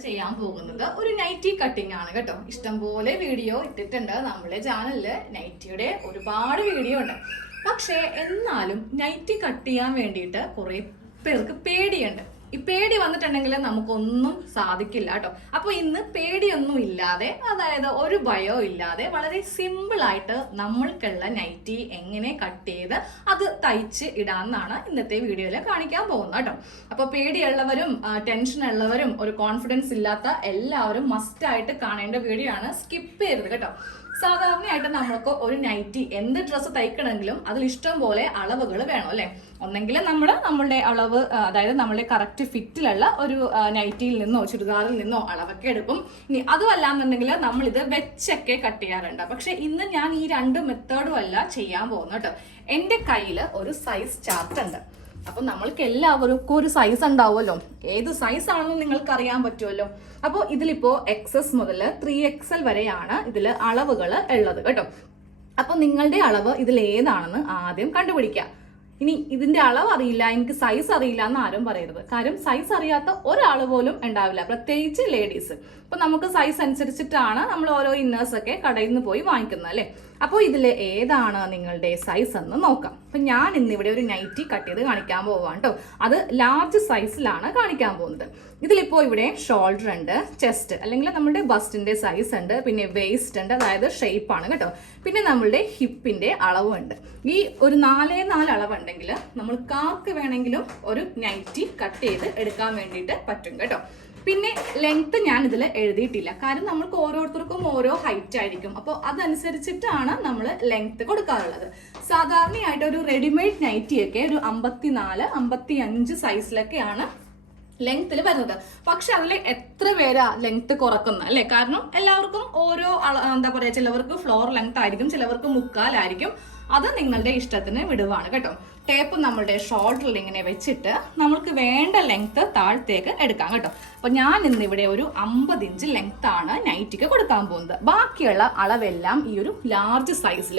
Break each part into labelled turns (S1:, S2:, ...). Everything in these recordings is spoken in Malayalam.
S1: ചെയ്യാൻ പോകുന്നത് ഒരു നൈറ്റി കട്ടിംഗ് ആണ് കേട്ടോ. ഇഷ്ടംപോലെ വീഡിയോ ഇട്ടിട്ടുണ്ട് നമ്മുടെ ചാനലിൽ നൈറ്റിയുടെ ഒരുപാട് വീഡിയോ ഉണ്ട്. പക്ഷേ എന്നാലും നൈറ്റി കട്ട് ചെയ്യാൻ വേണ്ടിയിട്ട് കുറേ പേർക്ക് പേടിയുണ്ട്. ഈ പേടി വന്നിട്ടുണ്ടെങ്കിൽ നമുക്കൊന്നും സാധിക്കില്ല കേട്ടോ. അപ്പൊ ഇന്ന് പേടിയൊന്നും ഇല്ലാതെ അതായത് ഒരു ഭയവും ഇല്ലാതെ വളരെ സിമ്പിൾ ആയിട്ട് നമ്മൾക്കുള്ള നൈറ്റി എങ്ങനെ കട്ട് ചെയ്ത് അത് തയ്ച്ച് ഇടാന്നാണ് ഇന്നത്തെ വീഡിയോയിൽ കാണിക്കാൻ പോകുന്നത് കേട്ടോ. അപ്പൊ പേടിയുള്ളവരും ടെൻഷൻ ഉള്ളവരും ഒരു കോൺഫിഡൻസ് ഇല്ലാത്ത എല്ലാവരും മസ്റ്റായിട്ട് കാണേണ്ട വീഡിയോ ആണ്. സ്കിപ്പ് ചെയ്യരുത് കേട്ടോ. സാധാരണയായിട്ട് നമ്മൾക്ക് ഒരു നൈറ്റി എന്ത് ഡ്രസ്സ് തയ്ക്കണമെങ്കിലും അതിൽ ഇഷ്ടം പോലെ അളവുകൾ വേണം അല്ലെ? ഒന്നെങ്കിൽ നമ്മൾ നമ്മളുടെ അളവ് അതായത് നമ്മളുടെ കറക്റ്റ് ഫിറ്റിലുള്ള ഒരു നൈറ്റിയിൽ നിന്നോ ചുരിദാറിൽ നിന്നോ അളവൊക്കെ എടുക്കും. ഇനി അതുമല്ലാന്നുണ്ടെങ്കിൽ നമ്മൾ ഇത് വെച്ചൊക്കെ കട്ട് ചെയ്യാറുണ്ട്. പക്ഷെ ഇന്ന് ഞാൻ ഈ രണ്ട് മെത്തേഡും അല്ല ചെയ്യാൻ പോകുന്നു കേട്ടോ. എന്റെ കയ്യിൽ ഒരു സൈസ് ചാർട്ട് ഉണ്ട്. അപ്പൊ നമ്മൾക്ക് എല്ലാവർക്കും ഒരു സൈസ് ഉണ്ടാവുമല്ലോ. ഏത് സൈസ് ആണെന്ന് നിങ്ങൾക്ക് അറിയാൻ പറ്റുമല്ലോ. അപ്പോൾ ഇതിലിപ്പോ എക്സസ് മുതൽ ത്രീ എക്സൽ വരെയാണ് ഇതിൽ അളവുകൾ ഉള്ളത് കേട്ടോ. അപ്പൊ നിങ്ങളുടെ അളവ് ഇതിൽ ഏതാണെന്ന് ആദ്യം കണ്ടുപിടിക്കുക. ഇനി ഇതിന്റെ അളവ് അറിയില്ല എനിക്ക് സൈസ് അറിയില്ല എന്ന് ആരും പറയരുത്. കാര്യം സൈസ് അറിയാത്ത ഒരാൾ പോലും ഉണ്ടാവില്ല പ്രത്യേകിച്ച് ലേഡീസ് അപ്പൊ നമുക്ക് സൈസ് അനുസരിച്ചിട്ടാണ് നമ്മൾ ഓരോ ഇന്നേഴ്സ് ഒക്കെ കടയിൽ നിന്ന് പോയി വാങ്ങിക്കുന്നത് അല്ലേ? അപ്പോൾ ഇതിൽ ഏതാണ് നിങ്ങളുടെ സൈസ് എന്ന് നോക്കാം. അപ്പം ഞാൻ ഇന്നിവിടെ ഒരു നൈറ്റി കട്ട് ചെയ്ത് കാണിക്കാൻ പോവാണ് കേട്ടോ അത് ലാർജ് സൈസിലാണ് കാണിക്കാൻ പോകുന്നത്. ഇതിലിപ്പോൾ ഇവിടെ ഷോൾഡർ ഉണ്ട് ചെസ്റ്റ് അല്ലെങ്കിൽ നമ്മുടെ ബസ്റ്റിന്റെ സൈസ് ഉണ്ട് പിന്നെ വേസ്റ്റ് ഉണ്ട് അതായത് ഷേപ്പാണ് കേട്ടോ. പിന്നെ നമ്മളുടെ ഹിപ്പിന്റെ അളവുണ്ട് ഈ ഒരു നാലേ നാല് അളവുണ്ടെങ്കിൽ നമ്മൾ കാർക്ക് വേണമെങ്കിലും ഒരു നൈറ്റി കട്ട് ചെയ്ത് എടുക്കാൻ വേണ്ടിയിട്ട് പറ്റും കേട്ടോ. പിന്നെ ലെങ്ത്ത് ഞാൻ ഇതിൽ എഴുതിയിട്ടില്ല. കാരണം നമ്മൾക്ക് ഓരോരുത്തർക്കും ഓരോ ഹൈറ്റ് ആയിരിക്കും. അപ്പോൾ അതനുസരിച്ചിട്ടാണ് നമ്മൾ ലെങ്ത്ത് കൊടുക്കാറുള്ളത്. സാധാരണയായിട്ട് ഒരു റെഡിമെയ്ഡ് നൈറ്റിയൊക്കെ ഒരു അമ്പത്തിനാല് അമ്പത്തി അഞ്ച് സൈസിലൊക്കെയാണ് ലെങ്ത്തിൽ വരുന്നത്. പക്ഷെ അതിൽ എത്ര പേരാ ലെങ്ത് കുറക്കുന്നത്? അല്ലേ? കാരണം എല്ലാവർക്കും ഓരോ എന്താ പറയാ ചിലവർക്ക് ഫ്ലോർ ലെങ്ത് ആയിരിക്കും ചിലവർക്ക് മുക്കാലായിരിക്കും. അത് നിങ്ങളുടെ ഇഷ്ടത്തിന് വിടുവാണ് കേട്ടോ. ടേപ്പ് നമ്മളുടെ ഷോൾഡറിൽ ഇങ്ങനെ വെച്ചിട്ട് നമ്മൾക്ക് വേണ്ട ലെങ്ത് താഴത്തേക്ക് എടുക്കാം കേട്ടോ. അപ്പൊ ഞാൻ ഇന്ന് ഇവിടെ ഒരു അമ്പത് ഇഞ്ച് ലെങ്ത് ആണ് നൈറ്റിക്ക് കൊടുക്കാൻ പോകുന്നത്. ബാക്കിയുള്ള അളവെല്ലാം ഈ ഒരു ലാർജ് സൈസിൽ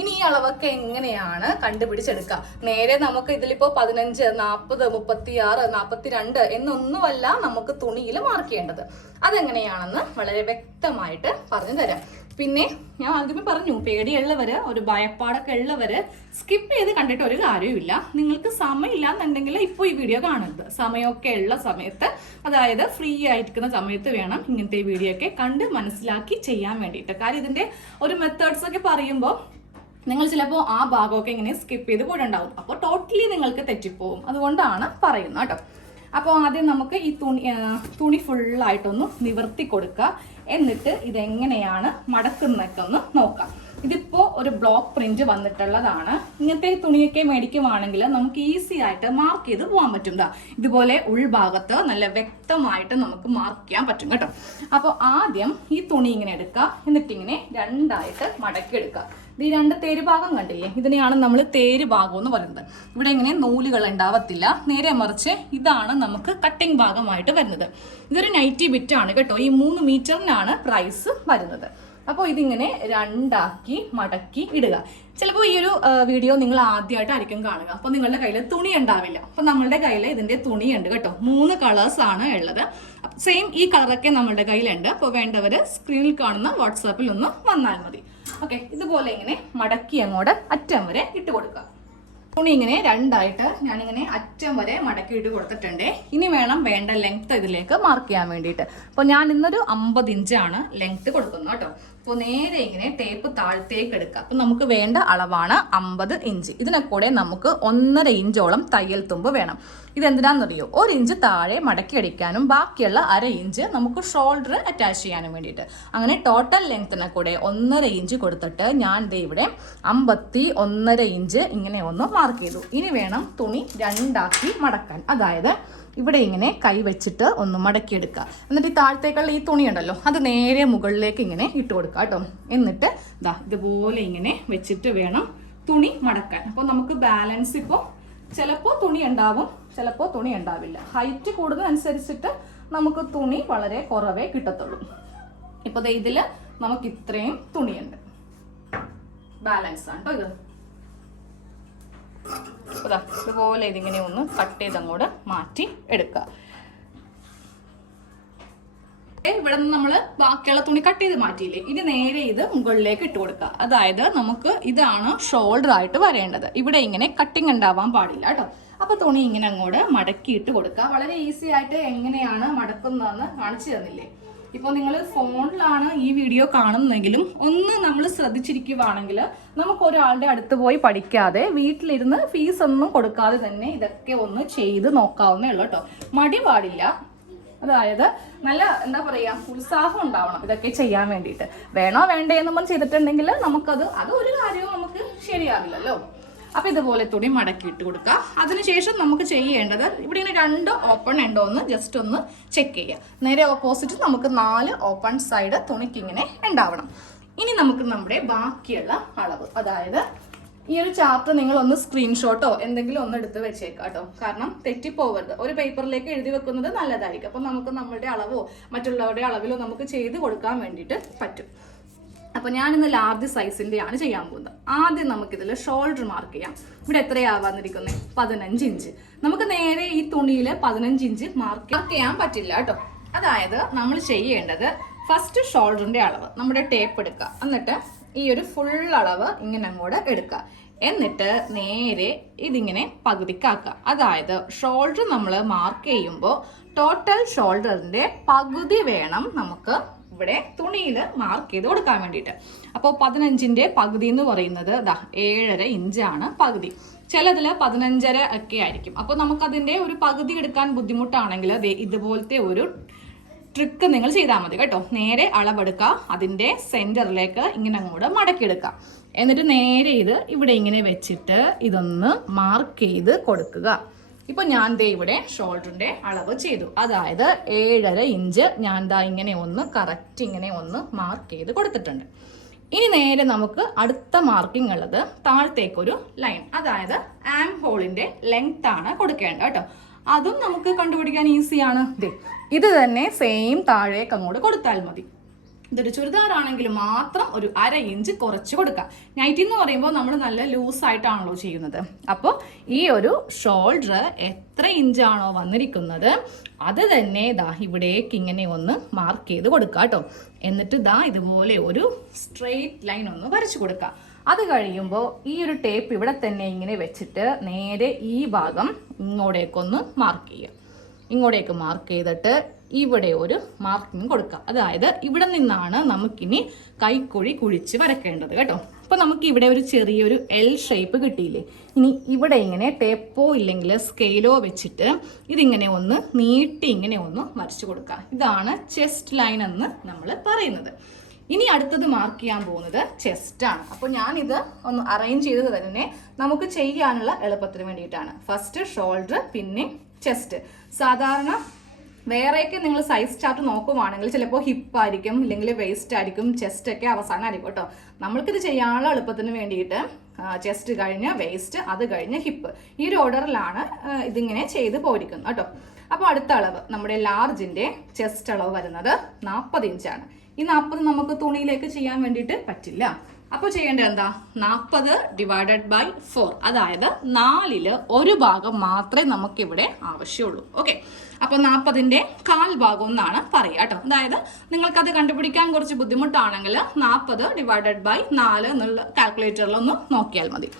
S1: ഇനി ഈ അളവൊക്കെ എങ്ങനെയാണ് കണ്ടുപിടിച്ചെടുക്കുക? നേരെ നമുക്ക് ഇതിലിപ്പോ പതിനഞ്ച് നാൽപ്പത് മുപ്പത്തി ആറ് നാൽപ്പത്തി രണ്ട് എന്നൊന്നുമല്ല നമുക്ക് തുണിയിൽ മാർക്ക് ചെയ്യേണ്ടത്. അതെങ്ങനെയാണെന്ന് വളരെ വ്യക്തമായിട്ട് പറഞ്ഞു തരാം. പിന്നെ ഞാൻ ആദ്യമേ പറഞ്ഞു പേടിയുള്ളവര് ഒരു ഭയപ്പാടൊക്കെ ഉള്ളവര് സ്കിപ്പ് ചെയ്ത് കണ്ടിട്ട് ഒരു കാര്യവും നിങ്ങൾക്ക് സമയമില്ല എന്നുണ്ടെങ്കിൽ ഇപ്പോൾ ഈ വീഡിയോ കാണരുത്. സമയമൊക്കെ ഉള്ള സമയത്ത് അതായത് ഫ്രീ ആയിരിക്കുന്ന സമയത്ത് വേണം ഇങ്ങനത്തെ വീഡിയോ ഒക്കെ കണ്ട് മനസ്സിലാക്കി ചെയ്യാൻ വേണ്ടിയിട്ട്. കാര്യം ഇതിന്റെ ഒരു മെത്തേഡ്സ് ഒക്കെ പറയുമ്പോൾ നിങ്ങൾ ചിലപ്പോൾ ആ ഭാഗമൊക്കെ ഇങ്ങനെ സ്കിപ്പ് ചെയ്ത് പോയിട്ടുണ്ടാവും. അപ്പോൾ ടോട്ടലി നിങ്ങൾക്ക് തെറ്റിപ്പോവും. അതുകൊണ്ടാണ് പറയുന്നത് കേട്ടോ. അപ്പോൾ ആദ്യം നമുക്ക് ഈ തുണി തുണി ഫുള്ളായിട്ടൊന്ന് നിവർത്തി കൊടുക്കുക. എന്നിട്ട് ഇതെങ്ങനെയാണ് മടക്കുന്നതൊക്കെ ഒന്ന് നോക്കാം. ഇതിപ്പോൾ ഒരു ബ്ലോക്ക് പ്രിന്റ് വന്നിട്ടുള്ളതാണ്. ഇങ്ങനത്തെ തുണിയൊക്കെ മേടിക്കുവാണെങ്കിൽ നമുക്ക് ഈസി ആയിട്ട് മാർക്ക് ചെയ്ത് പോകാൻ പറ്റും ഇതുപോലെ ഉൾഭാഗത്ത് നല്ല വ്യക്തമായിട്ട് നമുക്ക് മാർക്ക് ചെയ്യാൻ പറ്റും കേട്ടോ. അപ്പോൾ ആദ്യം ഈ തുണി ഇങ്ങനെ എടുക്കുക. എന്നിട്ട് ഇങ്ങനെ രണ്ടായിട്ട് മടക്കി എടുക്കുക ഈ രണ്ട് തേര് ഭാഗം കണ്ടില്ലേ? ഇതിനെയാണ് നമ്മൾ തേര് ഭാഗം എന്ന് പറയുന്നത്. ഇവിടെ ഇങ്ങനെ നൂലുകൾ ഉണ്ടാവത്തില്ല. നേരെ മറിച്ച് ഇതാണ് നമുക്ക് കട്ടിംഗ് ഭാഗമായിട്ട് വരുന്നത്. ഇതൊരു നൈറ്റി ബിറ്റ് ആണ് കേട്ടോ. ഈ മൂന്ന് മീറ്ററിനാണ് പ്രൈസ് വരുന്നത്. അപ്പോൾ ഇതിങ്ങനെ രണ്ടാക്കി മടക്കി ഇടുക. ചിലപ്പോൾ ഈ ഒരു വീഡിയോ നിങ്ങൾ ആദ്യമായിട്ടായിരിക്കും കാണുക. അപ്പോൾ നിങ്ങളുടെ കയ്യിൽ തുണി ഉണ്ടാവില്ല. അപ്പോൾ നമ്മളുടെ കയ്യിൽ ഇതിന്റെ തുണി ഉണ്ട് കേട്ടോ. മൂന്ന് കളേഴ്സ് ആണ് ഉള്ളത്. സെയിം ഈ കളറൊക്കെ നമ്മളുടെ കയ്യിലുണ്ട്. അപ്പോൾ വേണ്ടവർ സ്ക്രീനിൽ കാണുന്ന വാട്സാപ്പിൽ ഒന്ന് വന്നാൽ മതി. ഓക്കെ ഇതുപോലെ ഇങ്ങനെ മടക്കി അങ്ങോട്ട് അറ്റം വരെ ഇട്ട് കൊടുക്കുക. തുണി ഇങ്ങനെ രണ്ടായിട്ട് ഞാനിങ്ങനെ അറ്റം വരെ മടക്കി ഇട്ട് കൊടുത്തിട്ടുണ്ട്. ഇനി വേണം വേണ്ട ലെങ്ത് ഇതിലേക്ക് മാർക്ക് ചെയ്യാൻ വേണ്ടിയിട്ട്. അപ്പോൾ ഞാൻ ഇന്നൊരു അമ്പത് ഇഞ്ചാണ് ലെങ്ത് കൊടുക്കുന്നത് കേട്ടോ. അപ്പോൾ നേരെ ഇങ്ങനെ ടേപ്പ് താഴത്തേക്ക് എടുക്കുക അപ്പം നമുക്ക് വേണ്ട അളവാണ് അമ്പത് ഇഞ്ച്. ഇതിനെ കൂടെ നമുക്ക് ഒന്നര ഇഞ്ചോളം തയ്യൽ തുമ്പ് വേണം. ഇതെന്തിനാണെന്നറിയോ ഒരു ഇഞ്ച് താഴെ മടക്കി അടിക്കാനും ബാക്കിയുള്ള അര ഇഞ്ച് നമുക്ക് ഷോൾഡർ അറ്റാച്ച് ചെയ്യാനും വേണ്ടിയിട്ട്. അങ്ങനെ ടോട്ടൽ ലെങ്ത്തിനെ കൂടെ ഒന്നര ഇഞ്ച് കൊടുത്തിട്ട് ഞാൻ ദേ ഇവിടെ അമ്പത്തി ഒന്നര ഇഞ്ച് ഇങ്ങനെ ഒന്ന് മാർക്ക് ചെയ്തു. ഇനി വേണം തുണി രണ്ടാക്കി മടക്കാൻ. അതായത് ഇവിടെ ഇങ്ങനെ കൈ വെച്ചിട്ട് ഒന്ന് മടക്കിയെടുക്കുക. എന്നിട്ട് ഈ താഴത്തേക്കുള്ള ഈ തുണി ഉണ്ടല്ലോ അത് നേരെ മുകളിലേക്ക് ഇങ്ങനെ ഇട്ട് കൊടുക്കുക കേട്ടോ. എന്നിട്ട് ഇതാ ഇതുപോലെ ഇങ്ങനെ വെച്ചിട്ട് വേണം തുണി മടക്കാൻ. അപ്പോൾ നമുക്ക് ബാലൻസ് ഇപ്പോൾ ചിലപ്പോൾ തുണി ഉണ്ടാവും ചിലപ്പോൾ തുണി ഉണ്ടാവില്ല. ഹൈറ്റ് കൂടുന്നതനുസരിച്ചിട്ട് നമുക്ക് തുണി വളരെ കുറവേ കിട്ടത്തുള്ളൂ. ഇപ്പോൾ ഇതിൽ നമുക്ക് ഇത്രയും തുണിയുണ്ട്. ബാലൻസ് ആണ് കേട്ടോ ഇത്. അപ്പോൾ ഇതുപോലെ ഇതിങ്ങനെ ഒന്ന് കട്ട് ചെയ്ത് അങ്ങോട്ട് മാറ്റി എടുക്കുക. ഇവിടെ നിന്ന് നമ്മൾ ബാക്കിയുള്ള തുണി കട്ട് ചെയ്ത് മാറ്റിയില്ലേ? ഇനി നേരെ ഇത് മുകളിലേക്ക് ഇട്ട് കൊടുക്കുക. അതായത് നമുക്ക് ഇതാണ് ഷോൾഡർ ആയിട്ട് വരേണ്ടത്. ഇവിടെ ഇങ്ങനെ കട്ടിങ് ഉണ്ടാവാൻ പാടില്ല കേട്ടോ. അപ്പൊ തുണി ഇങ്ങനെ അങ്ങോട്ട് മടക്കി ഇട്ട് കൊടുക്കുക. വളരെ ഈസി ആയിട്ട് എങ്ങനെയാണ് മടക്കുന്നതെന്ന് കാണിച്ചു തന്നില്ലേ? ഇപ്പോൾ നിങ്ങൾ ഫോണിലാണ് ഈ വീഡിയോ കാണുന്നതെങ്കിലും ഒന്ന് നമ്മൾ ശ്രദ്ധിച്ചിരിക്കുവാണെങ്കിൽ നമുക്ക് ഒരാളുടെ അടുത്ത് പോയി പഠിക്കാതെ വീട്ടിലിരുന്ന് ഫീസ് ഒന്നും കൊടുക്കാതെ തന്നെ ഇതൊക്കെ ഒന്ന് ചെയ്ത് നോക്കാവുന്നേ ഉള്ളൂ കേട്ടോ. മടി പാടില്ല. അതായത് നല്ല എന്താ പറയാ ഉത്സാഹം ഉണ്ടാവണം ഇതൊക്കെ ചെയ്യാൻ വേണ്ടിയിട്ട്. വേണോ വേണ്ടേ എന്ന് നമ്മൾ ചെയ്തിട്ടുണ്ടെങ്കിൽ നമുക്കത് അത് ഒരു കാര്യവും നമുക്ക് ശരിയാവില്ലല്ലോ. അപ്പൊ ഇതുപോലെ തുണി മടക്കി ഇട്ട് കൊടുക്കുക. അതിനുശേഷം നമുക്ക് ചെയ്യേണ്ടത് ഇവിടെ ഇങ്ങനെ രണ്ട് ഓപ്പൺ ഉണ്ടോ എന്ന് ജസ്റ്റ് ഒന്ന് ചെക്ക് ചെയ്യുക. നേരെ ഓപ്പോസിറ്റ് നമുക്ക് നാല് ഓപ്പൺ സൈഡ് തുണിക്ക് ഇങ്ങനെ ഉണ്ടാവണം. ഇനി നമുക്ക് നമ്മുടെ ബാക്കിയുള്ള അളവ്. അതായത് ഈ ഒരു ചാർട്ട് നിങ്ങൾ ഒന്ന് സ്ക്രീൻഷോട്ടോ എന്തെങ്കിലും ഒന്ന് എടുത്ത് വെച്ചേക്കാം കേട്ടോ കാരണം തെറ്റിപ്പോവരുത്. ഒരു പേപ്പറിലേക്ക് എഴുതി വെക്കുന്നത് നല്ലതായിരിക്കും. അപ്പം നമുക്ക് നമ്മുടെ അളവോ മറ്റുള്ളവരുടെ അളവിലോ നമുക്ക് ചെയ്ത് കൊടുക്കാൻ വേണ്ടിയിട്ട് പറ്റും. അപ്പോൾ ഞാനിന്ന് ലാർജ് സൈസിന്റെയാണ് ചെയ്യാൻ പോകുന്നത്. ആദ്യം നമുക്കിതിൽ ഷോൾഡർ മാർക്ക് ചെയ്യാം. ഇവിടെ എത്രയാവാന്നിരിക്കുന്നത് പതിനഞ്ച് ഇഞ്ച് നമുക്ക് നേരെ ഈ തുണിയിൽ പതിനഞ്ച് ഇഞ്ച് മാർക്ക് ചെയ്യാൻ പറ്റില്ല കേട്ടോ. അതായത് നമ്മൾ ചെയ്യേണ്ടത് ഫസ്റ്റ് ഷോൾഡറിന്റെ അളവ് നമ്മുടെ ടേപ്പ് എടുക്കുക. എന്നിട്ട് ഈ ഒരു ഫുൾ അളവ് ഇങ്ങനെ അങ്ങോട്ട് എടുക്കുക. എന്നിട്ട് നേരെ ഇതിങ്ങനെ പകുതിക്കാക്കുക. അതായത് ഷോൾഡർ നമ്മൾ മാർക്ക് ചെയ്യുമ്പോൾ ടോട്ടൽ ഷോൾഡറിന്റെ പകുതി വേണം നമുക്ക് ഇവിടെ തുണിയിൽ മാർക്ക് ചെയ്ത് കൊടുക്കാൻ വേണ്ടിയിട്ട്. അപ്പോൾ പതിനഞ്ചിന്റെ പകുതി എന്ന് പറയുന്നത് ദാ ഏഴര ഇഞ്ചാണ് പകുതി. ചിലതിൽ പതിനഞ്ചര ഒക്കെ ആയിരിക്കും. അപ്പോൾ നമുക്കതിന്റെ ഒരു പകുതി എടുക്കാൻ ബുദ്ധിമുട്ടാണെങ്കിൽ ഇതുപോലത്തെ ഒരു ട്രിക്ക് നിങ്ങൾ ചെയ്താൽ മതി കേട്ടോ. നേരെ അളവെടുക്കുക അതിന്റെ സെന്ററിലേക്ക് ഇങ്ങനെ അങ്ങോട്ട് മടക്കിയെടുക്കുക. എന്നിട്ട് നേരെ ഇത് ഇവിടെ ഇങ്ങനെ വെച്ചിട്ട് ഇതൊന്ന് മാർക്ക് ചെയ്ത് കൊടുക്കുക. ഇപ്പൊ ഞാൻ ദേ ഇവിടെ ഷോൾഡറിന്റെ അളവ് ചെയ്തു. അതായത് ഏഴര ഇഞ്ച് ഞാൻ ദാ ഇങ്ങനെ ഒന്ന് കറക്റ്റ് ഇങ്ങനെ ഒന്ന് മാർക്ക് ചെയ്ത് കൊടുത്തിട്ടുണ്ട്. ഇനി നേരെ നമുക്ക് അടുത്ത മാർക്കിംഗ് ഉള്ളത് താഴത്തേക്കൊരു ലൈൻ അതായത് ആം ഹോളിന്റെ ലെങ്ത് ആണ് കൊടുക്കേണ്ടത് കേട്ടോ. അതും നമുക്ക് കണ്ടുപിടിക്കാൻ ഈസിയാണ് ഇത് തന്നെ സെയിം താഴേക്ക് അങ്ങോട്ട് കൊടുത്താൽ മതി. ഇതൊരു ചുരിദാർ ആണെങ്കിൽ മാത്രം ഒരു അര ഇഞ്ച് കുറച്ച് കൊടുക്കുക നൈറ്റി എന്ന് പറയുമ്പോൾ നമ്മൾ നല്ല ലൂസ് ആയിട്ടാണല്ലോ ചെയ്യുന്നത്. അപ്പോൾ ഈ ഒരു ഷോൾഡർ എത്ര ഇഞ്ചാണോ വന്നിരിക്കുന്നത് അത് തന്നെ ദാ ഇവിടേക്ക് ഇങ്ങനെ ഒന്ന് മാർക്ക് ചെയ്ത് കൊടുക്കുക കേട്ടോ എന്നിട്ട് ദാ ഇതുപോലെ ഒരു സ്ട്രെയിറ്റ് ലൈൻ ഒന്ന് വരച്ചു കൊടുക്കുക അത് കഴിയുമ്പോൾ ഈ ഒരു ടേപ്പ് ഇവിടെ തന്നെ ഇങ്ങനെ വെച്ചിട്ട് നേരെ ഈ ഭാഗം ഇങ്ങോട്ടേക്കൊന്ന് മാർക്ക് ചെയ്യുക ഇങ്ങോട്ടേക്ക് മാർക്ക് ചെയ്തിട്ട് ഇവിടെ ഒരു മാർക്കിംഗ് കൊടുക്കുക അതായത് ഇവിടെ നിന്നാണ് നമുക്കിനി കൈക്കുഴി കുഴിച്ച് വരക്കേണ്ടത് കേട്ടോ. അപ്പോൾ നമുക്ക് ഇവിടെ ഒരു ചെറിയൊരു എൽ ഷേപ്പ് കിട്ടിയില്ലേ? ഇനി ഇവിടെ ഇങ്ങനെ ടേപ്പോ ഇല്ലെങ്കിൽ സ്കെയിലോ വെച്ചിട്ട് ഇതിങ്ങനെ ഒന്ന് നീട്ടി ഇങ്ങനെ ഒന്ന് വരച്ചു കൊടുക്കുക ഇതാണ് ചെസ്റ്റ് ലൈൻ എന്ന് നമ്മൾ പറയുന്നത്. ഇനി അടുത്തത് മാർക്ക് ചെയ്യാൻ പോകുന്നത് ചെസ്റ്റാണ് അപ്പോൾ ഞാനിത് ഒന്ന് അറേഞ്ച് ചെയ്തത് തന്നെ നമുക്ക് ചെയ്യാനുള്ള എളുപ്പത്തിന് വേണ്ടിയിട്ടാണ്. ഫസ്റ്റ് ഷോൾഡർ പിന്നെ ചെസ്റ്റ് സാധാരണ വേറെയൊക്കെ നിങ്ങൾ സൈസ് ചാർട്ട് നോക്കുവാണെങ്കിൽ ചിലപ്പോൾ ഹിപ്പ് ആയിരിക്കും ഇല്ലെങ്കിൽ വേസ്റ്റ് ആയിരിക്കും ചെസ്റ്റ് ഒക്കെ അവസാനം ആയിരിക്കും കേട്ടോ. നമ്മൾക്കിത് ചെയ്യാനുള്ള എളുപ്പത്തിന് വേണ്ടിയിട്ട് ചെസ്റ്റ് കഴിഞ്ഞ് വേസ്റ്റ് അത് കഴിഞ്ഞ് ഹിപ്പ് ഈ ഒരു ഓർഡറിലാണ് ഇതിങ്ങനെ ചെയ്ത് പോയിരിക്കുന്നത് കേട്ടോ. അപ്പോൾ അടുത്ത അളവ് നമ്മുടെ ലാർജിന്റെ ചെസ്റ്റ് അളവ് വരുന്നത് നാൽപ്പത് ഇഞ്ചാണ് ഈ നാൽപ്പത് നമുക്ക് തുണിയിലേക്ക് ചെയ്യാൻ വേണ്ടിയിട്ട് പറ്റില്ല. അപ്പോൾ ചെയ്യേണ്ടത് എന്താ? നാൽപ്പത് ഡിവൈഡഡ് ബൈ ഫോർ അതായത് നാലിൽ ഒരു ഭാഗം മാത്രമേ നമുക്കിവിടെ ആവശ്യമുള്ളൂ. ഓക്കെ അപ്പോൾ നാൽപ്പതിന്റെ കാൽ ഭാഗം എന്നാണ് പറയുക കേട്ടോ. അതായത് നിങ്ങൾക്കത് കണ്ടുപിടിക്കാൻ കുറച്ച് ബുദ്ധിമുട്ടാണെങ്കിൽ നാൽപ്പത് ഡിവൈഡഡ് ബൈ നാല് എന്നുള്ള കാൽക്കുലേറ്ററിലൊന്ന് നോക്കിയാൽ മതി.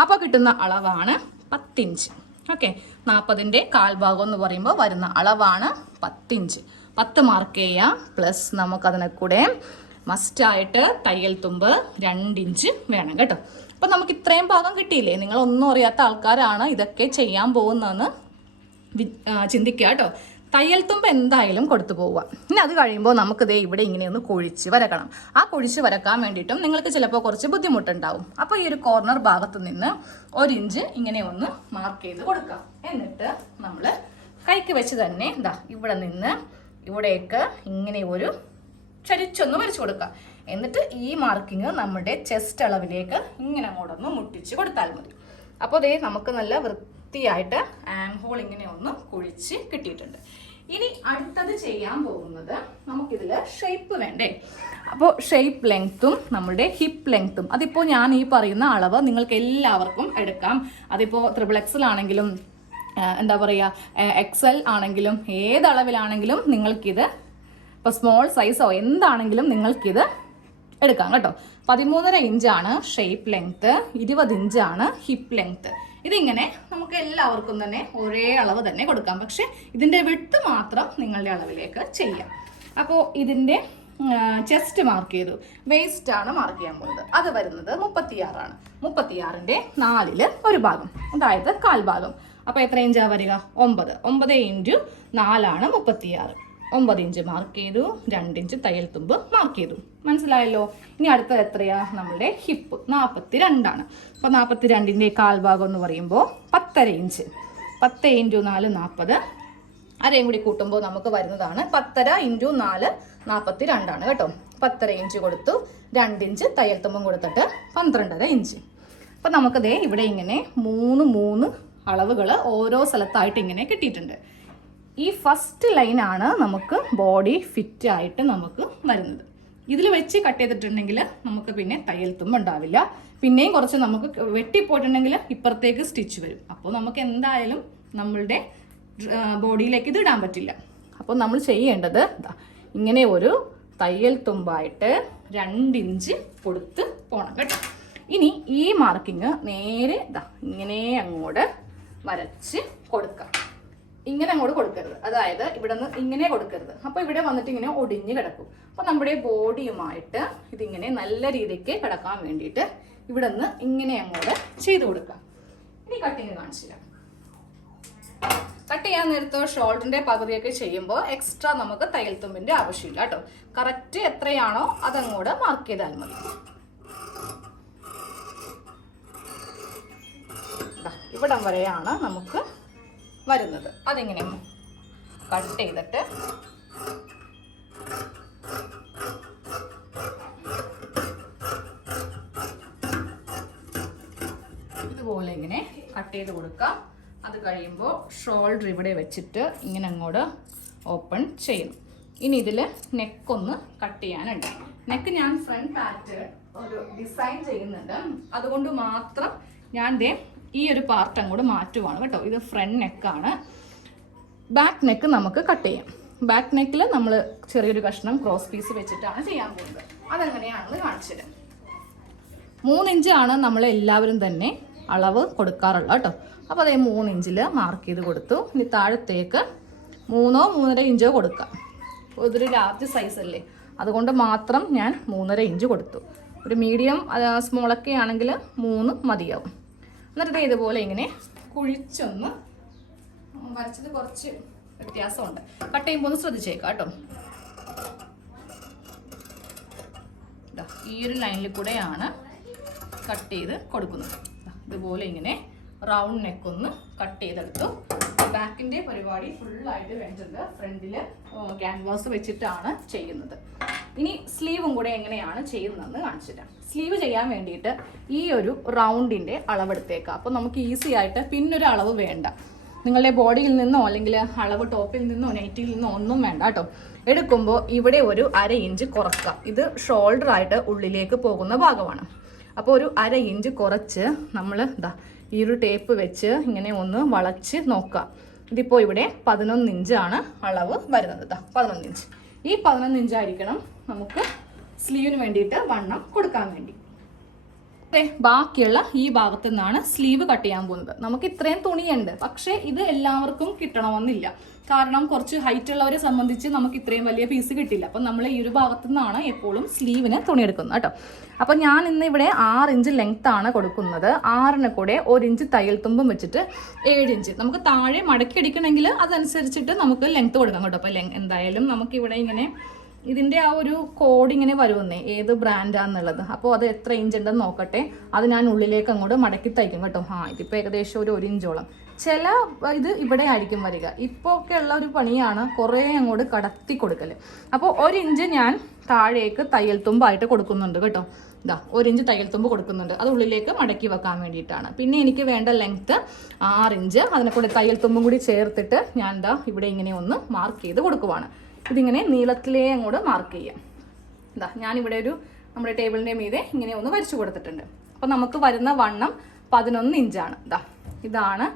S1: അപ്പോൾ കിട്ടുന്ന അളവാണ് പത്തിഞ്ച്. ഓക്കെ നാൽപ്പതിന്റെ കാൽഭാഗം എന്ന് പറയുമ്പോൾ വരുന്ന അളവാണ് പത്തിഞ്ച്. പത്ത് മാർക്ക് ചെയ്യുക പ്ലസ് നമുക്കതിനെ കൂടെ മസ്റ്റായിട്ട് തയ്യൽ തുമ്പ് രണ്ടിഞ്ച് വേണം കേട്ടോ. അപ്പം നമുക്ക് ഇത്രയും ഭാഗം കിട്ടിയില്ലേ? നിങ്ങൾ ഒന്നും അറിയാത്ത ആൾക്കാരാണ് ഇതൊക്കെ ചെയ്യാൻ പോകുന്നതെന്ന് ചിന്തിക്കുക കേട്ടോ. തയ്യൽ തുമ്പ് എന്തായാലും കൊടുത്തു പോവുക. ഇനി അത് കഴിയുമ്പോൾ നമുക്ക് ദേ ഇവിടെ ഇങ്ങനെ ഒന്ന് കുഴിച്ച് വരക്കണം. ആ കുഴിച്ച് വരക്കാൻ വേണ്ടിയിട്ടും നിങ്ങൾക്ക് ചിലപ്പോൾ കുറച്ച് ബുദ്ധിമുട്ടുണ്ടാവും. അപ്പോൾ ഈ ഒരു കോർണർ ഭാഗത്ത് നിന്ന് ഒരു ഇഞ്ച് ഇങ്ങനെ ഒന്ന് മാർക്ക് ചെയ്ത് കൊടുക്കാം. എന്നിട്ട് നമ്മൾ കൈക്ക് വെച്ച് തന്നെ ഇതാ ഇവിടെ നിന്ന് ഇവിടേക്ക് ഇങ്ങനെ ഒരു ചരിച്ചൊന്ന് വരച്ചു കൊടുക്കുക എന്നിട്ട് ഈ മാർക്കിങ് നമ്മുടെ ചെസ്റ്റ് അളവിലേക്ക് ഇങ്ങനെ അങ്ങോട്ടൊന്ന് മുട്ടിച്ച് കൊടുത്താൽ മതി. അപ്പോൾ അതേ നമുക്ക് നല്ല വൃത്തിയായിട്ട് ആം ഹോൾ ഇങ്ങനെ ഒന്ന് കുഴിച്ച് കിട്ടിയിട്ടുണ്ട്. ഇനി അടുത്തത് ചെയ്യാൻ പോകുന്നത് നമുക്കിതിൽ ഷേപ്പ് വേണ്ടേ? അപ്പോൾ ഷേപ്പ് ലെങ്ത്തും നമ്മുടെ ഹിപ്പ് ലെങ്ത്തും അതിപ്പോൾ ഞാൻ ഈ പറയുന്ന അളവ് നിങ്ങൾക്ക് എല്ലാവർക്കും എടുക്കാം. അതിപ്പോൾ ത്രിബിൾ എക്സിലാണെങ്കിലും എന്താ പറയുക എക്സൽ ആണെങ്കിലും ഏതളവിലാണെങ്കിലും നിങ്ങൾക്കിത് ഇപ്പോൾ സ്മോൾ സൈസോ എന്താണെങ്കിലും നിങ്ങൾക്കിത് എടുക്കാം കേട്ടോ. പതിമൂന്നര ഇഞ്ചാണ് ഷേപ്പ് ലെങ്ത്ത് ഇരുപത് ഇഞ്ചാണ് ഹിപ്പ് ലെങ്ത്ത് ഇതിങ്ങനെ നമുക്ക് എല്ലാവർക്കും തന്നെ ഒരേ അളവ് തന്നെ കൊടുക്കാം. പക്ഷെ ഇതിന്റെ വിട്ട് മാത്രം നിങ്ങളുടെ അളവിലേക്ക് ചെയ്യാം. അപ്പോൾ ഇതിന്റെ ചെസ്റ്റ് മാർക്ക് ചെയ്തു. വേസ്റ്റ് ആണ് മാർക്ക് ചെയ്യാൻ പോകുന്നത് അത് വരുന്നത് മുപ്പത്തിയാറാണ്. മുപ്പത്തിയാറിന്റെ നാലിൽ ഒരു ഭാഗം അതായത് കാൽഭാഗം. അപ്പോൾ എത്ര ഇഞ്ചാ വരിക? ഒമ്പത്. ഒമ്പത് ഇന്റു നാലാണ് മുപ്പത്തിയാറ്. ഒമ്പത് ഇഞ്ച് മാർക്ക് ചെയ്തു രണ്ട് ഇഞ്ച് തയ്യൽ തുമ്പ് മാർക്ക് ചെയ്തു. മനസ്സിലായല്ലോ? ഇനി അടുത്തത് എത്രയാ? നമ്മുടെ ഹിപ്പ് നാൽപ്പത്തി രണ്ടാണ് അപ്പോൾ നാൽപ്പത്തി രണ്ടിന്റെ കാൽഭാഗം എന്ന് പറയുമ്പോൾ പത്തര ഇഞ്ച്. പത്ത് ഇന്റു നാല് നാൽപ്പത് അരയും കൂടി കൂട്ടുമ്പോൾ നമുക്ക് വരുന്നതാണ് പത്തര ഇന്റു നാല് നാൽപ്പത്തി രണ്ടാണ് കേട്ടോ. പത്തര ഇഞ്ച് കൊടുത്തു രണ്ട് ഇഞ്ച് തയ്യൽ തുമ്പും കൊടുത്തിട്ട് പന്ത്രണ്ടര ഇഞ്ച്. അപ്പം നമുക്കതേ ഇവിടെ ഇങ്ങനെ മൂന്ന് മൂന്ന് അളവുകൾ ഓരോ സ്ഥലത്തായിട്ട് ഇങ്ങനെ കിട്ടിയിട്ടുണ്ട്. ഈ ഫസ്റ്റ് ലൈനാണ് നമുക്ക് ബോഡി ഫിറ്റ് ആയിട്ട് നമുക്ക് വരുന്നത്. ഇതിൽ വെച്ച് കട്ട് ചെയ്തിട്ടുണ്ടെങ്കിൽ നമുക്ക് പിന്നെ തയ്യൽ തുമ്പ് ഉണ്ടാവില്ല. പിന്നെയും കുറച്ച് നമുക്ക് വെട്ടിപ്പോയിട്ടുണ്ടെങ്കിൽ ഇപ്പുറത്തേക്ക് സ്റ്റിച്ച് വരും. അപ്പോൾ നമുക്ക് എന്തായാലും നമ്മളുടെ ബോഡിയിലേക്ക് ഇത് ഇടാൻ പറ്റില്ല. അപ്പോൾ നമ്മൾ ചെയ്യേണ്ടത് ഇങ്ങനെ ഒരു തയ്യൽ തുമ്പായിട്ട് രണ്ടിഞ്ച് കൊടുത്ത് പോകണം കേട്ടോ. ഇനി ഈ മാർക്കിങ് നേരെ ദാ ഇങ്ങനെ അങ്ങോട്ട് വരച്ച് കൊടുക്കാം. ഇങ്ങനെ അങ്ങോട്ട് കൊടുക്കരുത്. അതായത് ഇവിടെ നിന്ന് ഇങ്ങനെ കൊടുക്കരുത്. അപ്പോൾ ഇവിടെ വന്നിട്ട് ഇങ്ങനെ ഒടിഞ്ഞ് കിടക്കും. അപ്പോൾ നമ്മുടെ ബോഡിയുമായിട്ട് ഇതിങ്ങനെ നല്ല രീതിക്ക് കിടക്കാൻ വേണ്ടിയിട്ട് ഇവിടെ നിന്ന് ഇങ്ങനെ അങ്ങോട്ട് ചെയ്ത് കൊടുക്കാം ഇനി കട്ടിങ് കാണിച്ചില്ല കട്ട് ചെയ്യാൻ നേരത്ത് ഷോൾഡറിന്റെ പകുതിയൊക്കെ ചെയ്യുമ്പോൾ എക്സ്ട്രാ നമുക്ക് തയ്യൽ തുമ്പിന്റെ ആവശ്യമില്ല കേട്ടോ. കറക്റ്റ് എത്രയാണോ അതങ്ങോട്ട് മാർക്ക് ചെയ്താൽ മതി. ഇവിടം വരെയാണ് നമുക്ക് വരുന്നത്. അതിങ്ങനെ കട്ട് ചെയ്തിട്ട് ഇതുപോലെ ഇങ്ങനെ കട്ട് ചെയ്ത് കൊടുക്കാം അത് കഴിയുമ്പോൾ ഷോൾഡർ ഇവിടെ വെച്ചിട്ട് ഇങ്ങനെ അങ്ങോട്ട് ഓപ്പൺ ചെയ്യണം. ഇനി ഇതിൽ നെക്കൊന്ന് കട്ട് ചെയ്യാനുണ്ട്. നെക്ക് ഞാൻ ഫ്രണ്ട് പാറ്റേൺ ഒരു ഡിസൈൻ ചെയ്യുന്നുണ്ട്. അതുകൊണ്ട് മാത്രം ഞാൻ ദേ ഈ ഒരു പാർട്ട് അങ്ങോട്ട് മാറ്റുവാണ് കേട്ടോ. ഇത് ഫ്രണ്ട് നെക്കാണ് ബാക്ക് നെക്ക് നമുക്ക് കട്ട് ചെയ്യാം. ബാക്ക് നെക്കിൽ നമ്മൾ ചെറിയൊരു കഷ്ണം ക്രോസ് പീസ് വെച്ചിട്ടാണ് ചെയ്യാൻ പോകുന്നത്. അതെങ്ങനെയാണെന്ന് കാണിച്ചുതരാം മൂന്നിഞ്ചാണ് നമ്മൾ എല്ലാവരും തന്നെ അളവ് കൊടുക്കാറുള്ളത് കേട്ടോ. അപ്പോൾ അതേ മൂന്നിഞ്ചിൽ മാർക്ക് ചെയ്ത് കൊടുത്തു. ഇനി താഴത്തേക്ക് മൂന്നോ മൂന്നര ഇഞ്ചോ കൊടുക്കാം. ഇതൊരു ലാർജ് സൈസ് അല്ലേ? അതുകൊണ്ട് മാത്രം ഞാൻ മൂന്നര ഇഞ്ച് കൊടുത്തു. ഒരു മീഡിയം സ്മോളൊക്കെ ആണെങ്കിൽ മൂന്ന് മതിയാവും. എന്നിട്ട് ഇതുപോലെ ഇങ്ങനെ കുഴിച്ചൊന്ന് വരച്ചത് കുറച്ച് വ്യത്യാസമുണ്ട്. കട്ട് ചെയ്യുമ്പോൾ ഒന്ന് ശ്രദ്ധിച്ചേക്കാം കേട്ടോ. ഈ ഒരു ലൈനിൽ കൂടെയാണ് കട്ട് ചെയ്ത് കൊടുക്കുന്നത്. ഇതുപോലെ ഇങ്ങനെ റൗണ്ട് നെക്ക് ഒന്ന് കട്ട് ചെയ്തെടുത്തു. ബാക്കിന്റെ പരിപാടി ഫുള്ളായിട്ട് വേണ്ടത് ഫ്രണ്ടിൽ ക്യാൻവാസ് വെച്ചിട്ടാണ് ചെയ്യുന്നത്. ഇനി സ്ലീവും കൂടെ എങ്ങനെയാണ് ചെയ്യുന്നതെന്ന് കാണിച്ചുതരാം. സ്ലീവ് ചെയ്യാൻ വേണ്ടിയിട്ട് ഈ ഒരു റൗണ്ടിന്റെ അളവെടുത്തേക്കാം. അപ്പോൾ നമുക്ക് ഈസി ആയിട്ട് പിന്നൊരു അളവ് വേണ്ട. നിങ്ങളുടെ ബോഡിയിൽ നിന്നോ അല്ലെങ്കിൽ അളവ് ടോപ്പിൽ നിന്നോ നൈറ്റിയിൽ നിന്നോ ഒന്നും വേണ്ട കേട്ടോ. എടുക്കുമ്പോൾ ഇവിടെ ഒരു അര ഇഞ്ച് കുറക്കാം ഇത് ഷോൾഡർ ആയിട്ട് ഉള്ളിലേക്ക് പോകുന്ന ഭാഗമാണ്. അപ്പോൾ ഒരു അര ഇഞ്ച് കുറച്ച് നമ്മൾ ഇതാ ഈ ഒരു ടേപ്പ് വെച്ച് ഇങ്ങനെ ഒന്ന് വളച്ച് നോക്കുക. ഇതിപ്പോൾ ഇവിടെ പതിനൊന്ന് ഇഞ്ചാണ് അളവ് വരുന്നത് ഇതാ പതിനൊന്ന് ഇഞ്ച്. ഈ പതിനൊന്ന് ഇഞ്ചായിരിക്കണം നമുക്ക് സ്ലീവിന് വേണ്ടിയിട്ട് വണ്ണം കൊടുക്കാൻ വേണ്ടി. ബാക്കിയുള്ള ഈ ഭാഗത്തു നിന്നാണ് സ്ലീവ് കട്ട് ചെയ്യാൻ പോകുന്നത്. നമുക്ക് ഇത്രയും തുണിയുണ്ട്. പക്ഷേ ഇത് എല്ലാവർക്കും കിട്ടണമെന്നില്ല. കാരണം കുറച്ച് ഹൈറ്റ് ഉള്ളവരെ സംബന്ധിച്ച് നമുക്ക് ഇത്രയും വലിയ പീസ് കിട്ടില്ല. അപ്പം നമ്മൾ ഈ ഒരു ഭാഗത്തു നിന്നാണ് എപ്പോഴും സ്ലീവിന് തുണി എടുക്കുന്നത് കേട്ടോ. അപ്പം ഞാൻ ഇന്ന് ഇവിടെ ആറ് ഇഞ്ച് ലെങ്ത് ആണ് കൊടുക്കുന്നത്. ആറിന് കൂടെ ഒരു ഇഞ്ച് തയ്യൽ തുമ്പും വെച്ചിട്ട് ഏഴ് ഇഞ്ച് നമുക്ക് താഴെ മടക്കി അടിക്കണമെങ്കിൽ അതനുസരിച്ചിട്ട് നമുക്ക് ലെങ്ത് കൊടുക്കാം കേട്ടോ. അപ്പം എന്തായാലും നമുക്ക് ഇവിടെ ഇങ്ങനെ ഇതിന്റെ ആ ഒരു കോഡ് ഇങ്ങനെ വരുമെന്നേ ഏത് ബ്രാൻഡാന്നുള്ളത് അപ്പോൾ അത് എത്ര ഇഞ്ച് ഉണ്ടെന്ന് നോക്കട്ടെ. അത് ഞാൻ ഉള്ളിലേക്ക് അങ്ങോട്ട് മടക്കി തയ്ക്കും കേട്ടോ. ആ ഇതിപ്പോൾ ഏകദേശം ഒരു ഒരു ഇഞ്ചോളം ചില ഇത് ഇവിടെ ആയിരിക്കും വരിക. ഇപ്പോൾ ഒക്കെ ഉള്ള ഒരു പണിയാണ് കുറേ അങ്ങോട്ട് കടത്തി കൊടുക്കൽ അപ്പോൾ ഒരു ഇഞ്ച് ഞാൻ താഴേക്ക് തയ്യൽ തുമ്പായിട്ട് കൊടുക്കുന്നുണ്ട് കേട്ടോ. ഇതാ ഒരു ഇഞ്ച് തയ്യൽ തുമ്പ് കൊടുക്കുന്നുണ്ട്. അത് ഉള്ളിലേക്ക് മടക്കി വെക്കാൻ വേണ്ടിയിട്ടാണ്. പിന്നെ എനിക്ക് വേണ്ട ലെങ്ത്ത് ആറ് ഇഞ്ച് അതിനെ കൂടെ തയ്യൽ തുമ്പും കൂടി ചേർത്തിട്ട് ഞാൻ എന്താ ഇവിടെ ഇങ്ങനെ ഒന്ന് മാർക്ക് ചെയ്ത് കൊടുക്കുവാണ്. ഇതിങ്ങനെ നീളത്തിലേ അങ്ങോട്ട് മാർക്ക് ചെയ്യാം. ഇതാ ഞാനിവിടെ ഒരു നമ്മുടെ ടേബിളിന്റെ മീതെ ഇങ്ങനെ ഒന്ന് വരച്ചു കൊടുത്തിട്ടുണ്ട്. അപ്പോൾ നമുക്ക് വരുന്ന വണ്ണം പതിനൊന്ന് ഇഞ്ചാണ് ഇതാ ഇതാണ്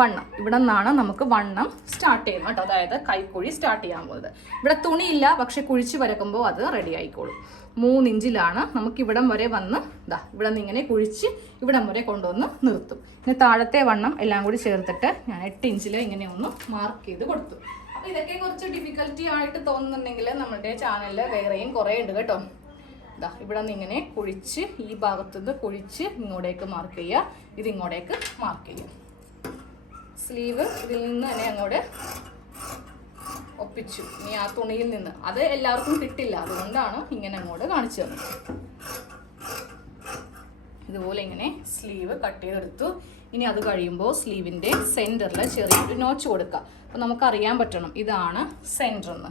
S1: വണ്ണം. ഇവിടെ നിന്നാണ് നമുക്ക് വണ്ണം സ്റ്റാർട്ട് ചെയ്യുന്നത് കേട്ടോ. അതായത് കൈക്കുഴി സ്റ്റാർട്ട് ചെയ്യാൻ പോകുന്നത്. ഇവിടെ തുണിയില്ല പക്ഷെ കുഴിച്ച് വരക്കുമ്പോൾ അത് റെഡി ആയിക്കോളും. മൂന്നിഞ്ചിലാണ് നമുക്ക് ഇവിടം വരെ വന്ന് ഇതാ ഇവിടെ നിന്ന് ഇങ്ങനെ കുഴിച്ച് ഇവിടം വരെ കൊണ്ടുവന്ന് നിർത്തും. ഇനി താഴത്തെ വണ്ണം എല്ലാം കൂടി ചേർത്തിട്ട് ഞാൻ എട്ട് ഇഞ്ചിൽ ഇങ്ങനെ ഒന്ന് മാർക്ക് ചെയ്ത് കൊടുത്തു. ഇതൊക്കെ കുറച്ച് ഡിഫിക്കൽറ്റി ആയിട്ട് തോന്നുന്നുണ്ടെങ്കിൽ നമ്മുടെ ചാനലിൽ വേറെയും കുറേ ഉണ്ട് കേട്ടോ. ഇതാ ഇവിടെ നിന്ന് ഇങ്ങനെ കുഴിച്ച് ഈ ഭാഗത്തുനിന്ന് കുഴിച്ച് ഇങ്ങോട്ടേക്ക് മാർക്ക് ചെയ്യുക. ഇത് ഇങ്ങോട്ടേക്ക് മാർക്ക് ചെയ്യുക. സ്ലീവ് ഇതിൽ നിന്ന് തന്നെ അങ്ങോട്ട് ഒപ്പിച്ചു. ഇനി ആ തുണിയിൽ നിന്ന്. അത് എല്ലാവർക്കും കിട്ടില്ല. അതുകൊണ്ടാണ് ഇങ്ങനെ അങ്ങോട്ട് കാണിച്ചു തന്നത്. ഇതുപോലെ ഇങ്ങനെ സ്ലീവ് കട്ട് ചെയ്തെടുത്തു. ഇനി അത് കഴിയുമ്പോൾ സ്ലീവിന്റെ സെന്ററിൽ ചെറിയൊരു നോച്ച് കൊടുക്കുക. അപ്പോൾ നമുക്കറിയാൻ പറ്റണം ഇതാണ് സെന്റർ എന്ന്.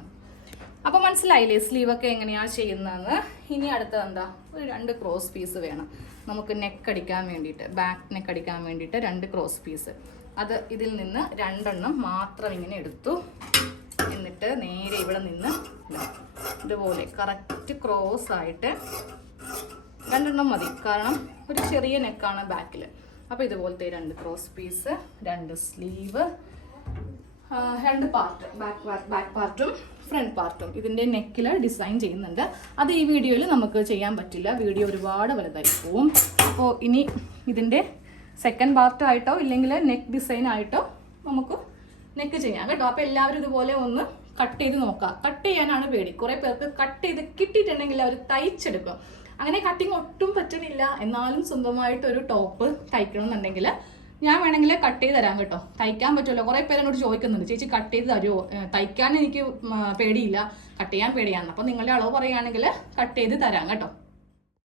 S1: അപ്പോൾ മനസ്സിലായില്ലേ സ്ലീവൊക്കെ എങ്ങനെയാണ് ചെയ്യുന്നതെന്ന്? ഇനി അടുത്തത് എന്താ? ഒരു രണ്ട് ക്രോസ് പീസ് വേണം. നമുക്ക് നെക്ക് അടിക്കാൻ വേണ്ടിയിട്ട് ബാക്ക് നെക്ക് അടിക്കാൻ വേണ്ടിയിട്ട് രണ്ട് ക്രോസ് പീസ് അത് ഇതിൽ നിന്ന് രണ്ടെണ്ണം മാത്രം ഇങ്ങനെ എടുത്തു. എന്നിട്ട് നേരെ ഇവിടെ നിന്ന് ഇതുപോലെ കറക്റ്റ് ക്രോസ് ആയിട്ട് രണ്ടെണ്ണം മതി. കാരണം ഒരു ചെറിയ നെക്കാണ് ബാക്കിൽ അപ്പോൾ ഇതുപോലത്തെ രണ്ട് ക്രോസ് പീസ് രണ്ട് സ്ലീവ് രണ്ട് പാർട്ട് ബാക്ക് ബാക്ക് പാർട്ടും ഫ്രണ്ട് പാർട്ടും ഇതിന്റെ നെക്കിൽ ഡിസൈൻ ചെയ്യുന്നുണ്ട്. അത് ഈ വീഡിയോയിൽ നമുക്ക് ചെയ്യാൻ പറ്റില്ല. വീഡിയോ ഒരുപാട് വലുതായി പോവും അപ്പോൾ ഇനി ഇതിന്റെ സെക്കൻഡ് പാർട്ടായിട്ടോ ഇല്ലെങ്കിൽ നെക്ക് ഡിസൈൻ ആയിട്ടോ നമുക്ക് നെക്ക് ചെയ്യാം കേട്ടോ. അപ്പോൾ എല്ലാവരും ഇതുപോലെ ഒന്ന് കട്ട് ചെയ്ത് നോക്കാം. കട്ട് ചെയ്യാനാണ് പേടി. കുറേ പേർക്ക് കട്ട് ചെയ്ത് കിട്ടിയിട്ടുണ്ടെങ്കിൽ അവർ തയ്ച്ചെടുക്കും. അങ്ങനെ കട്ടിങ് ഒട്ടും പറ്റുന്നില്ല. എന്നാലും സ്വന്തമായിട്ടൊരു ടോപ്പ് തയ്ക്കണമെന്നുണ്ടെങ്കിൽ ഞാൻ വേണമെങ്കിൽ കട്ട് ചെയ്ത് തരാം കേട്ടോ. തയ്ക്കാൻ പറ്റുമല്ലോ കുറേ പേര് എന്നോട് ചോദിക്കുന്നുണ്ട്. ചേച്ചി കട്ട് ചെയ്ത് തരുമോ തയ്ക്കാൻ എനിക്ക് പേടിയില്ല. കട്ട് ചെയ്യാൻ പേടിയാണ്. അപ്പോൾ നിങ്ങളുടെ അളവ് പറയുകയാണെങ്കിൽ കട്ട് ചെയ്ത് തരാം കേട്ടോ.